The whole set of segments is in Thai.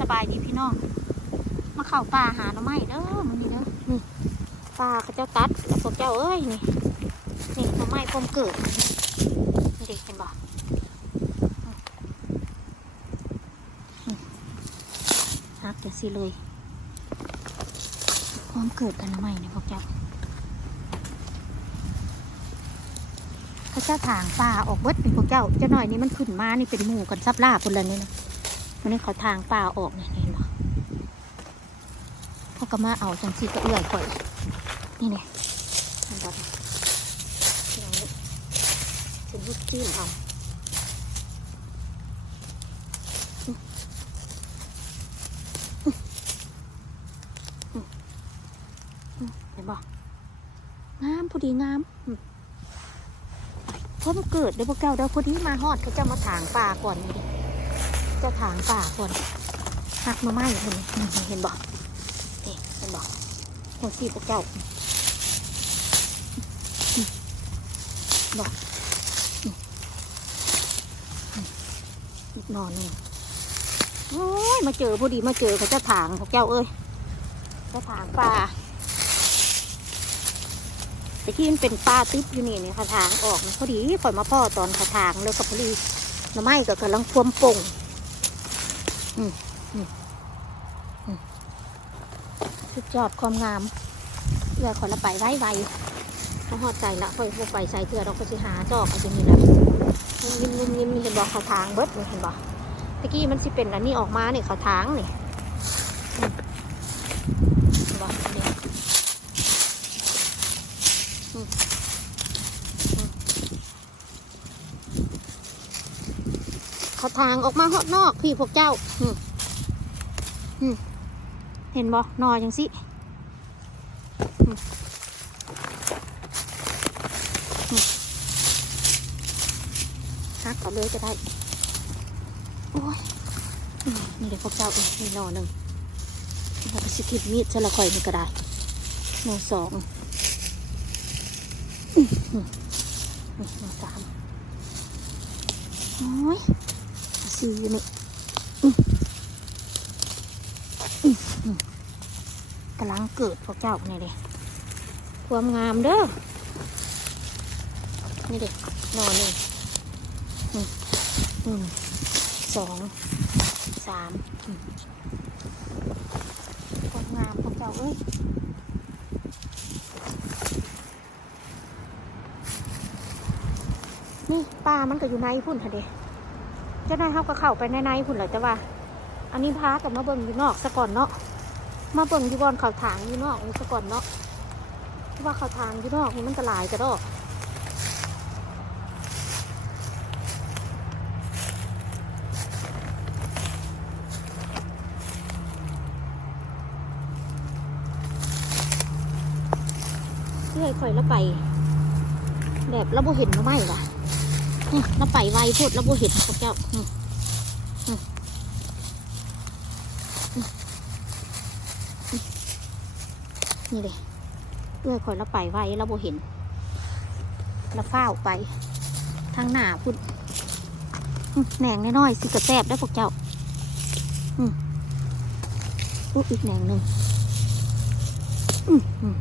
สบายดีพี่น้อง มาเข้าป่าหาหน่อไม้เด้อมันนี่เด้อนี่ป่าเขาเจ้าตัดแล้วพวกเจ้าเอ้ยนี่นี่หน่อไม้พรมเกิดนี่เด็กเห็นบ่ฮักจังสิเลยพรมเกิดกันหน่อไม้เนี่ยพวกเจ้าเขาเจ้าทางป่าออกเบิดเป็นพวกเจ้าเจ้าหน่อยนี่มันขึ้นมานี่เป็นหมู่กันซับล่าคนละนี่นะ วันนี้เขาทางป่าออกเนี่ยเห็นบ่เขาก็มาเอาจังสีก็เอื่อยข่อยนี่เนี่ยมันก็อย่างนี้เป็นลูกจิ้มเอาอืมอืมอืมอืมเห็นบ่งามพอดีงามพราะมันเกิดเดี๋ยวพวกเก้าเดี๋ยวพอดีมาฮอดเขาจะมาถางป่าก่อนนี่ จะถางป่าก่อนหักมาไหมคนเห็นบ่นี่เป็นบอกของสี่พวกเจ้าบอกอีกนอนหนึ่งโอ้ยมาเจอพอดีมาเจอเขาจะถางพวกเจ้าเอ้ยจะถางปลาแต่ที่มันเป็นปลาตึ๊บอยู่นี่เนี่ยเขาถางออกพอดีข่อยมาพ่อตอนเขาถางเลยกับพอดีน้ำไม้ก็กำลังควมป่ง สุดยอดความงามเรือขนละไปไว้ไวเขาหอดใจละค่อยพวกไปใส่เถื่อเราก็จะหาจอกอะไรอย่างนี้แหละยิ้มยิ้มยิ้มเห็นบอกเขาทางเบิดเห็นบอกตะกี้มันสิเป็นอันนี้ออกมาเนี่ยเขาทางเนี่ยมเห็นบอกอันนี้อืมอืมเขา ทางออกมาหอดนอกพี่พวกเจ้าเห็นบ่นอจังสิฮักเอาเลยก็ได้ โอ้ย นี่เดี๋ยวพวกเจ้าเองนี่นอหนึ่งเราไปสิทิดมีดซะละข่อยนี่ก็ได้นอสองนอสามโอ้ย สี่นี่กำลังเกิดพวกเจ้านี่เลยความงามเด้อ นี่เด็กนอนหนึ่งหนึ่งหนึ่งสองสามความงามพวกเจ้าเอ้ยนี่ปลามันก็อยู่ในพุ่นค่ะเด็เจ้านายเขาก็เข้าไปในในพุ่นแหละแต่ว่า อันนี้พากับมาเบิ่งอยู่นอกซะก่อนเนาะมาเบิ่งอยู่บอนเขาถางอยู่นอกนี่ซะก่อนเนาะเพราะว่าเขาถางอยู่นอกนี่มันก็หลายกระดอกเพื่อให้ข่อยแล้วไป แบบเราบ่เห็นมาไม่ล่ะ เราไปไวโพดเราบ่เห็นพวกเจ้านี่เลยเพื่อให้ข่อยเราไปไวเราบ่เห็นเราเฝ้าไป ทางหน้าพุ่นแหนงน้อยๆสิกระแซบได้พวกเจ้าอืออีกแหนงหนึ่งอืมอืม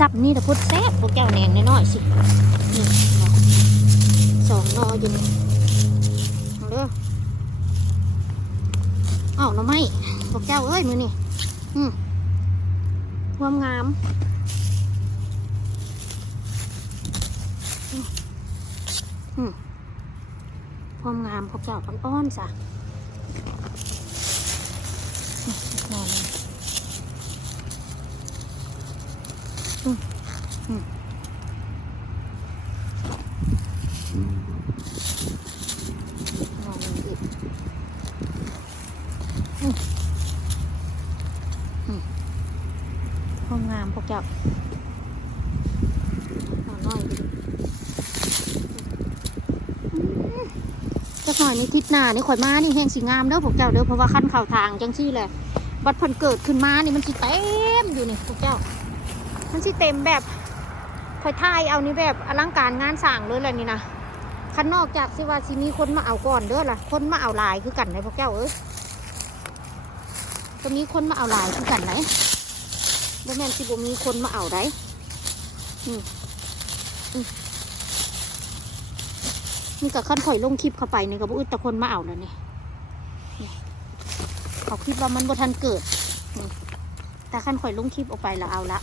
สับนี่ตะพุดแซ่บพวกเจ้าแหนงน้อยๆสินี่สองนออยู่นี่เอาเด้อเอาหน่อไม้พวกเจ้าเอ้ยมือนี่อืมความงามอืมความงามพวกเจ้าอ่อนๆจ้ะอืมนอนเลยอืมอืม นอนอีกอืมอืม ห้องงามพวกเจ้าน้อยจักหน่อยนี่ทิศหน้านี่ข่อยมานี่แห้งสีงามเด้อพวกเจ้าเด้อเพราะว่าขั้นเข่าทางจังซี่แหละบัดพันเกิดขึ้นมานี่มันสิเต็มอยู่นี่พวกเจ้า มันสิเต็มแบบ ข่อยท่ายเอานี่แบบอลังการงานสร้างเลยแหละนี่นะคันนอกจากสิว่าสิมีคนมาเอาก่อนเด้อล่ะ คนมาเอาลายคือกันไหนพวกเจ้าเอ้ยจะมีคนมาเอาลายคือกันไหนบ่แม่นสิบ่มีคนมาเอาได้อืมนี่กับขั้นข่อยลงคลิปเข้าไปนี่ก็บ่อึดต่คนมาเอาแล้วนี่เขาคิดว่ามันบ่ทันเกิด แต่ขั้นข่อยลงคลิปออกไปแล้วเอาละ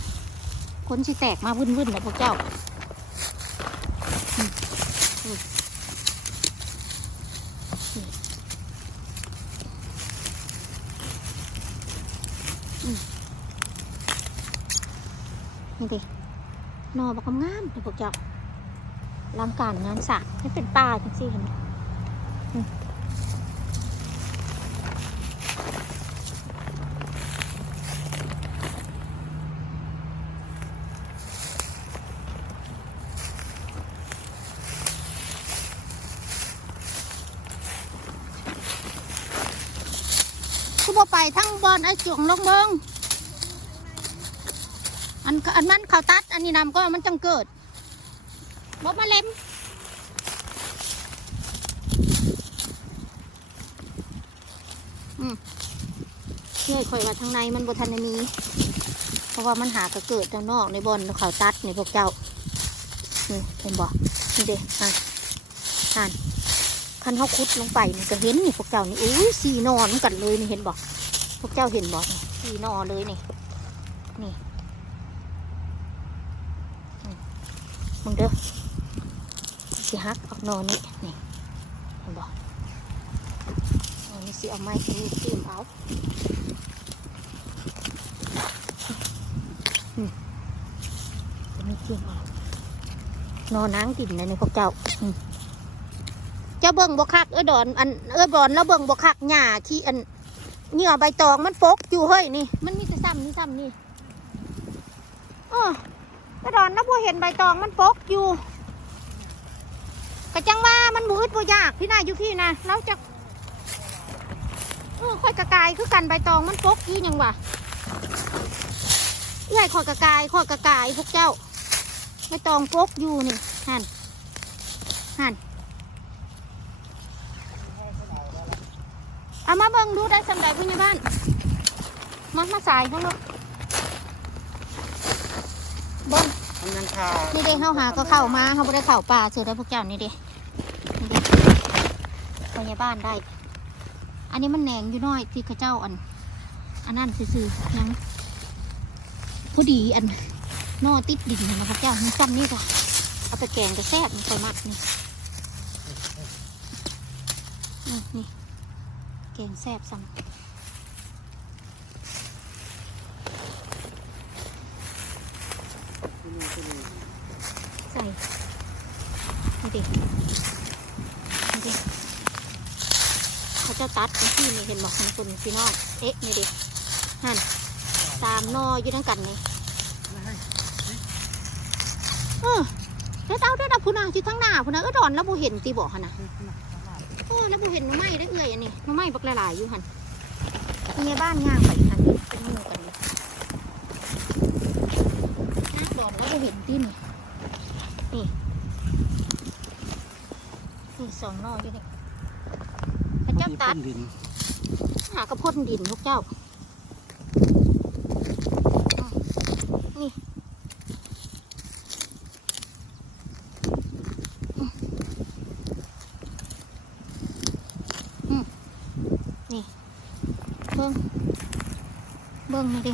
คนสิแตกมาวุ่นๆนะพวกเจ้านี่ดินอบักงามๆเลยพวกเจ้าลังการงานสร้างให้เป็นป่าจังสิเห็นไหม บ่ไปทั้งบอนไอ้จวงลงเบิงอันอันนั้นเขาตัด อันนี้นำก็มันจังเกิดบมาเล็มอืมเนื่อยคอยว่าทางในมันบทันมี เพราะว่ามันหากระเกิดด้านนอกในบอนเขาตัดในพวกเจ้า นี่เห็นบ่นี่เด็อะอ่าน คันเขาคุดลงไปนี่ก็เห็นนี่พวกเจ้านี่อุ้ยสีนอนกันเลยนี่เห็นบ่พวกเจ้าเห็นบ่นี่สีนอเลยนี่นี่มึงเด้อสิฮักออกนอนนี่นี่เห็นบอกอันนี้สิเอาไม้ที่จิ้มเอาอืมอันนี้จิ้มเอานอนนางดินนะนี่พวกเจ้าอืม เจ้าเบิ่งบกคักเออดอนอันเออดอนแล้วเบิ่งบกคักหญ้าที่อันเหงื่อใบตองมันปกอยู่เฮ้ยนี่ มันมีแต่ซ้ำนี่ซ้ำนี่อ้อกระดอนนะพอเห็นใบตองมันปกอยู่กระจังว่ามันบืดบ่ยากพี่นายอยู่พี่นะเราจะเออค่อยกระกายคือกันใบตองมันปกอยู่ยังวะเอื้อยค่อยกระกายค่อยกระกายพวกเจ้าใบตองปกอยู่นี่หันหัน เอามาเบิ่งดูได้สำใดพี่ในบ้านมามาสายข้างนอกบนมันยังคานี่เด้เข้าหาก็เข้ามาเขาไม่ได้เข้าป่าเจอได้พวกเจ้านี่เด้นี่เด้พยาบ้านได้ อันนี้มันแหนงอยู่น้อยที่เขาเจ้าอัน อันนั้นซื่อๆยังพอดีอันนอติดดินนะพระเจ้ามันซ้ำนี่ก็เอาไปแกงก็แซ่บมันใส่มักนี่นี่ นี่แกงแซ่บซ้ำใส่นี่ดินี่ดิเขาจะตัดที่นี่เห็นบอกคุณคุณพี่น้องเอ๊ะนี่ดิหันตามนออยู่ทั้งกันนี่เออเด็ดเอาเด็ดเอาพูนาอยู่ทั้งหน้าพูนาเออดอนแล้วบูเห็นตีบอกนะ แล้วบูเห็นหนูไม้ได้เอื่อยอันนี้หนูไม้บักหลายๆอยู่หันมีบ้านย่างไปหันเป็นหมู่กันนี่น้าดอนแล้วบูเห็นตีนี่นี่นี่สองนออยู่นี่พระเจ้าตัดดินหากระพ่นดินพวกเจ้าอะนี่อืมอืมนี่ เบิ้งเบิ้ง นี่ดิ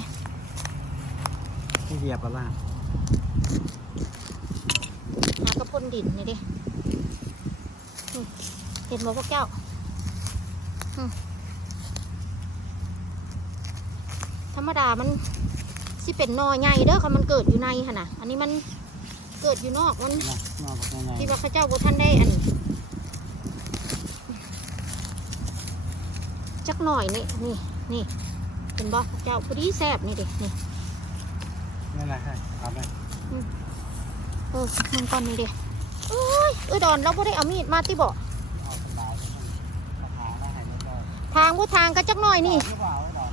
ที่เหยียบอะไรหากระพ่นดินนี่ดินี่เห็นบ่พวกเจ้าอืมธรรมดามันสิเป็นหนอใหญ่เด้อค่ะมันเกิดอยู่ในค่ะนะอันนี้มันเกิดอยู่นอกมันนะนอกจากไงที่ว่าเข้าเจ้าบุท่านได้อันจักหน่อยนี่นี่นี่ เป็นบ่เจ้าพอดีแซบนี่เด็นี่นั่นแหละครับเอาไปเออมันก่อนนี่เด็เอ้ยเอ้ยดอนเราไ่ได้เอามีดมาที่บ่เอาสบายราคาได้ให้เรียบร้อยทางผู้ทางก็จักหน่อยนี่หรือเปล่าไว้ก่อน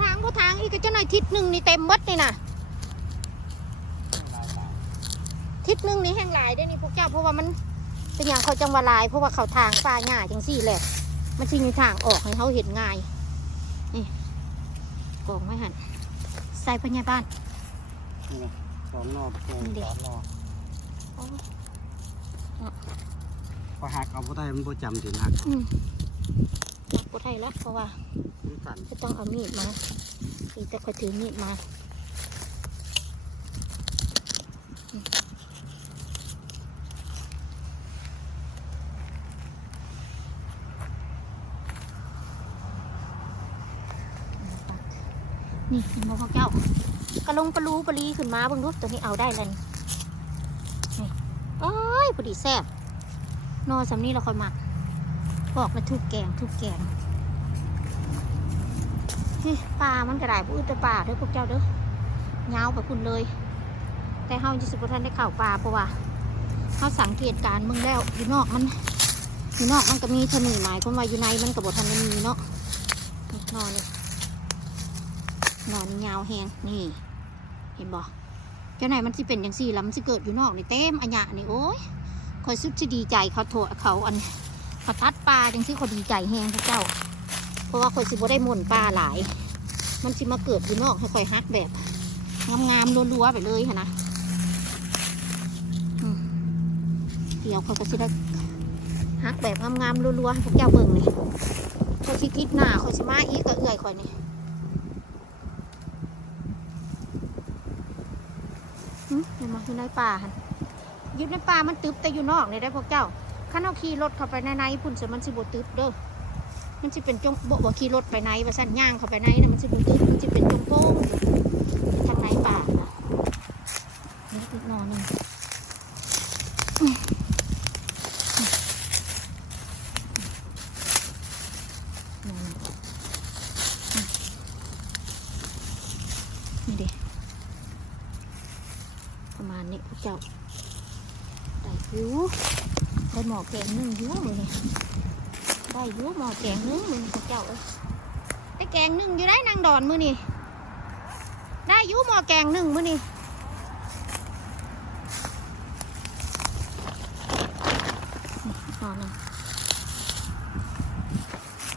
ทางผู้ทางอีกก็จักหน่อยทิศหนึ่งนี่เต็มเบิดนี่นะหลายบาททิศหนึ่งนี่แห่งหลายได้อนี่พวกเจ้าเพราะว่ามันเป็นอย่างเขาจังหวะลายเพราะว่าเขาทางป่าหญ้าจังสี่แหละ มันสิมีทางออกให้เขาเห็นง่ายนี่ กองไว้หันใส่พญาบ้านนี่ไงสองนอกโกงนี่ดิสองนอกพอหักเอาบ่ได้มันบ่จำถึงหักอืมรักบ่ไทยแล้วเพราะว่ามันสั่นจะต้องเอามีดมาอีแต่คอยถือมีดมา นี่เห็นบ่พวกเจ้ากระลงกระลูปลีขึ้นมาเบิ่งรูปตัวนี้เอาได้แล้วนี่นี่โอ้ยพอดีแซ่บนอสำนี้เราคอยมักบอกมาทุกแกงทุกแกงปลามันกระไดพูดแต่ปลาเด้อพวกเจ้าเด้อยาไปคุณเลย แต่เฮาจะสิบท่านได้ข่าวปลาเพราะว่าเฮาสังเกตการมึงแล้วอยู่นอกมันอยู่นอกมันก็มีถนนหมายความว่าอยู่ในมันกับบทันได้มีเนาะนอนนี่ นอนยาวแหงนี่ เห็นบ่เจ้าไหนมันสิเป็นอย่างสี่ลำสิเกิดอยู่นอกนี่เต็มอัญญะนี่โอ้ยคอยซุบสิดีใจเขาโถเขาอันเขาทัดปลาจังสิเขาดีใจแหงพระเจ้า เพราะว่าข่อยสิบ่ได้หม่นปลาหลาย มันสิมาเกิดอยู่นอกให้ข่อยฮักแบบงามๆรัวๆไปเลยค่ะนะเดี๋ยวข่อยก็สิได้ฮักแบบงามๆรัวๆพวกเจ้าเบิ่งนี่ข่อยสิคิดหน้าข่อยสิมาอีกก็เอื่อยข่อยนี่ ยึดมาอยู่ในป่าหันยึดในป่ามันตึบแต่อยู่นอกเลยได้พวกเจ้าข้าเอาขี่รถเข้าไปในในพุ่นเสมันสิบตึบเด้อมันจะเป็นจงบ่บ่ขี่รถไปไหนว่าสั่นย่างเข้าไปไหนนะมันจะเป็นตึบมันจะเป็นจงโป้งอยู่ทางไหนป่าน่ะนี่ตึกนอนหนึ่งอื้ออื้อนอนหนึ่งอื้อนี่เด็ประมาณนี้พวกเจ้าได้อยูได้หม อแกงนึ่งยูมือนี่ได้ยูหมอแกงนึ่งมือเจ้าเอ้ยได้แกงนึ่งอยู่ได้นางดอนมือนี่ได้ยูหมอแกงนึ่งมือนี่นอนนหนึ่ง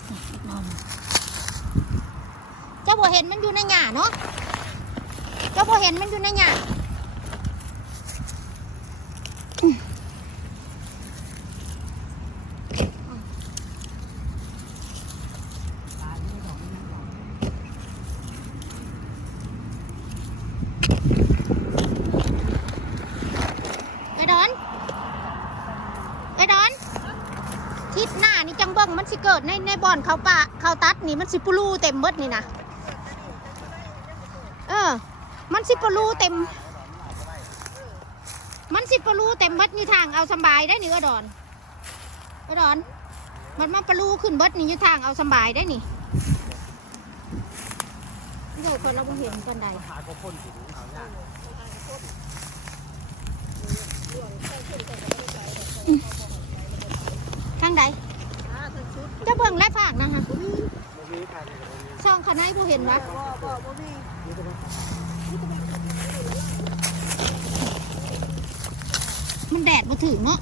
นี่อีกหนเจ้าบ่เห็นมันอยู่ในหญ้าเนาะเจ้าบ่เห็นมันอยู่ในหญ้า อ้ดอนไอ้ดอนทิศหน้านี่จังเบิ้งมันสิเกิดในในบ่อนเขาป่าเขาตัดนี่มันสิปลูเต็มเบิดนี่นะเออ มันสิปลูเต็ม มันสิปลูเต็มเบิดนี่ทางเอาสบายได้นี่ไอ้ดอนไอ้ดอน มันมาปลูขึ้นเบิดนี่อยู่ทางเอาสบายได้นี่เดี๋ยวคนเราเห็นกันใด หาก็พ่นสิเอายาก ทางใดจะเบิ่งและฝากนะคะบ่มีใครเลยบ่มีช่องคณะผู้เห็นวะมันแดดมาถึงเนาะ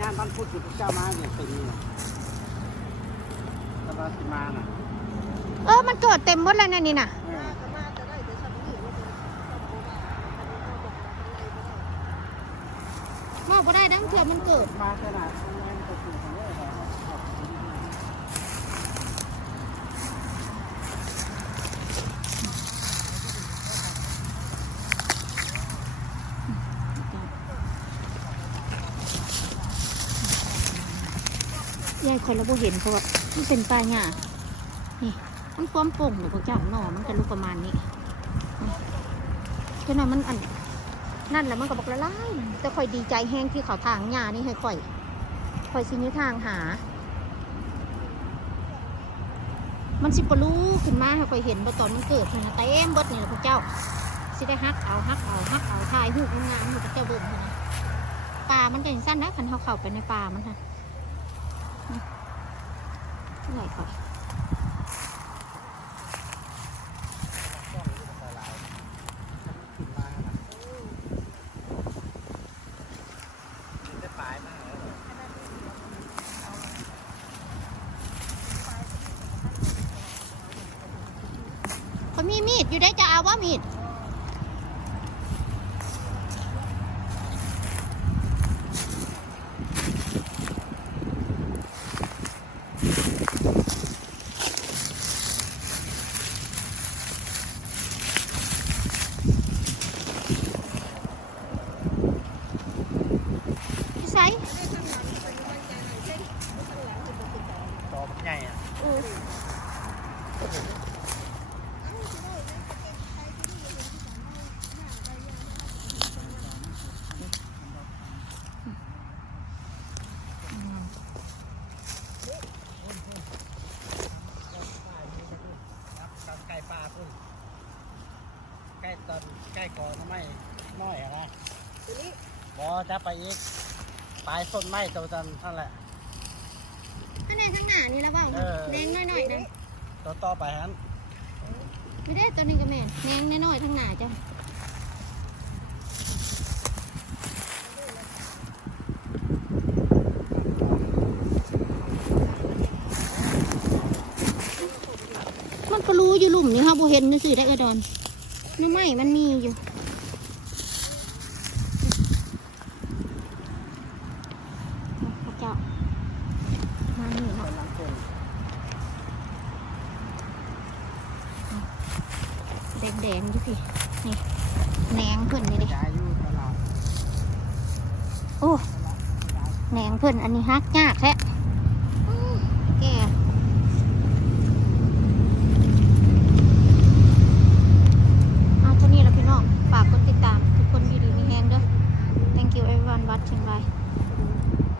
ย่านบ้านพุทธอยู่พวกเจ้ามาเนี่ยเป็นนี่นะแต่ว่า สิมาน่ะเออมันเกิดเต็มหมดแล้วนะนี่น่ะมอกก็ได้ดังเถื่อมันเกิดมาขนาดนั้นก็คือของเออยายคนเราบ่เห็นเพราะว่า มันเป็นปลาหญ้านี่มันความโป่งเดี๋ยวพวกเจ้าหน่อมันจะลูกประมาณนี้นี่แค่นั้นมันอันนั่นแหละมันก็บอกละลายแต่ค่อยดีใจแห้งที่เขาทางหญ้านี่ให้ค่อยค่อยสิอยุทางหา มันสิปลูขึ้นมาให้ค่อยเห็นว่าตอนมันเกิดนี่นะเต็มเบิดนี่แหละพวกเจ้าสิได้ฮักเอาฮักเอาฮักเอาถ่ายหูงามๆให้พวกเจ้าเบิ่งเท่านะปลามันจะสั้นนะคันเขาเข้าไปในป่ามันค่ะ นี่ไหนก่อนขึ้นมาน่ะเขามีมีดอยู่ได้จะเอาว่ามีด พี่ไซ ตอมันใหญ่อะ ตอนใกล้ปลาพุ่นใกล้ตอนใกล้กอน้ำไม้น้อยอะนะ บอจะไปอีกปลายต้นไม้ตัวจันท่านแหละอันนี้ข้างหน้านี่แล้วว่าเออแดงน้อยๆเลยตัวต่อไปฮันไม่ได้ตัวนี้ก็แม่นแดงน้อยๆข้างหน้าจ้ะมันก็รู้อยู่หลุมนี่ค่ะบ่เห็นนะสิได้เออดอนน้ำไม้มันมีอยู่พระเจ้ามานี่เนาะ กำลังต้น แดงๆอยู่พี่นี่แหนงเพิ่นนี่เด้ย้ายอยู่ตลาดโอ้แหนงเพิ่นอันนี้ฮักยากแท้